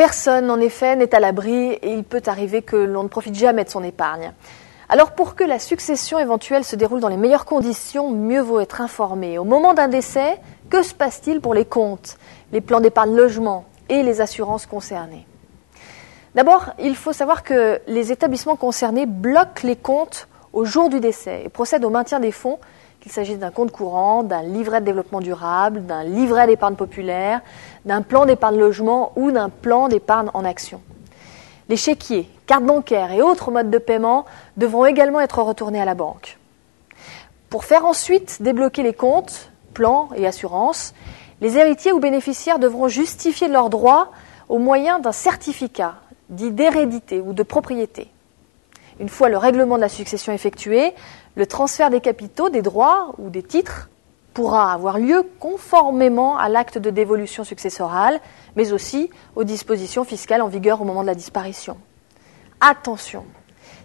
Personne, en effet, n'est à l'abri et il peut arriver que l'on ne profite jamais de son épargne. Alors pour que la succession éventuelle se déroule dans les meilleures conditions, mieux vaut être informé. Au moment d'un décès, que se passe-t-il pour les comptes, les plans d'épargne logement et les assurances concernées? D'abord, il faut savoir que les établissements concernés bloquent les comptes au jour du décès et procèdent au maintien des fonds, qu'il s'agisse d'un compte courant, d'un livret de développement durable, d'un livret d'épargne populaire, d'un plan d'épargne logement ou d'un plan d'épargne en action. Les chéquiers, cartes bancaires et autres modes de paiement devront également être retournés à la banque. Pour faire ensuite débloquer les comptes, plans et assurances, les héritiers ou bénéficiaires devront justifier de leurs droits au moyen d'un certificat dit d'hérédité ou de propriété. Une fois le règlement de la succession effectué, le transfert des capitaux, des droits ou des titres pourra avoir lieu conformément à l'acte de dévolution successorale, mais aussi aux dispositions fiscales en vigueur au moment de la disparition. Attention,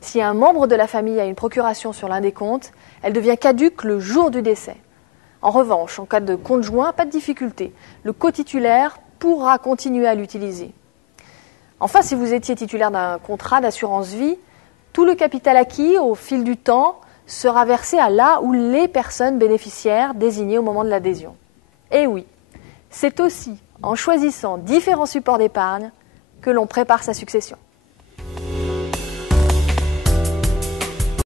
si un membre de la famille a une procuration sur l'un des comptes, elle devient caduque le jour du décès. En revanche, en cas de compte joint, pas de difficulté. Le cotitulaire pourra continuer à l'utiliser. Enfin, si vous étiez titulaire d'un contrat d'assurance vie, tout le capital acquis au fil du temps sera versé à la ou les personnes bénéficiaires désignées au moment de l'adhésion. Et oui, c'est aussi en choisissant différents supports d'épargne que l'on prépare sa succession.